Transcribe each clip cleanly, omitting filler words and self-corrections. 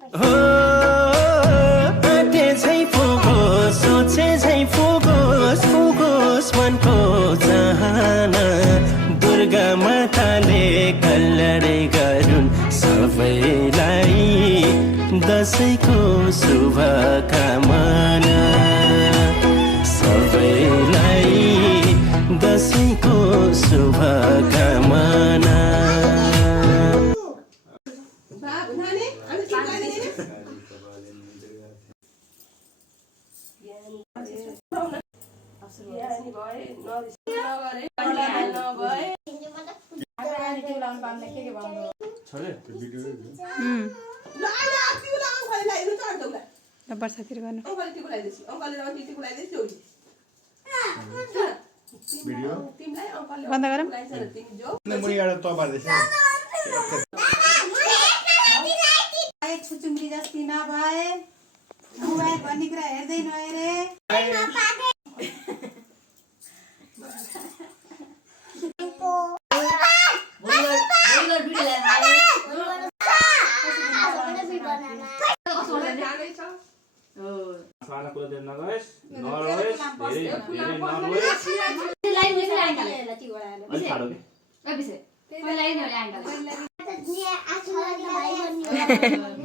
हो आँटे झै फुकोस् सोचे झै फुकोस् फुकोस् मनको चाहना दुर्गा माताले कल्याण गरून् सबैलाई दशैँको शुभकामना सबैलाई दशैँको शुभकामना बर्सातिर गर्नु बन्द गरौँ छुचुम्री जस्ती नभए भन्ने कुरा हेर्दै नहेरे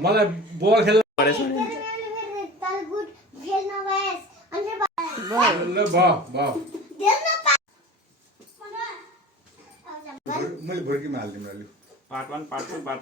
मलाई बल खेल्न मैले भर्कीमा हालिदिउँ पार्ट 1 पार्ट 2 पार्ट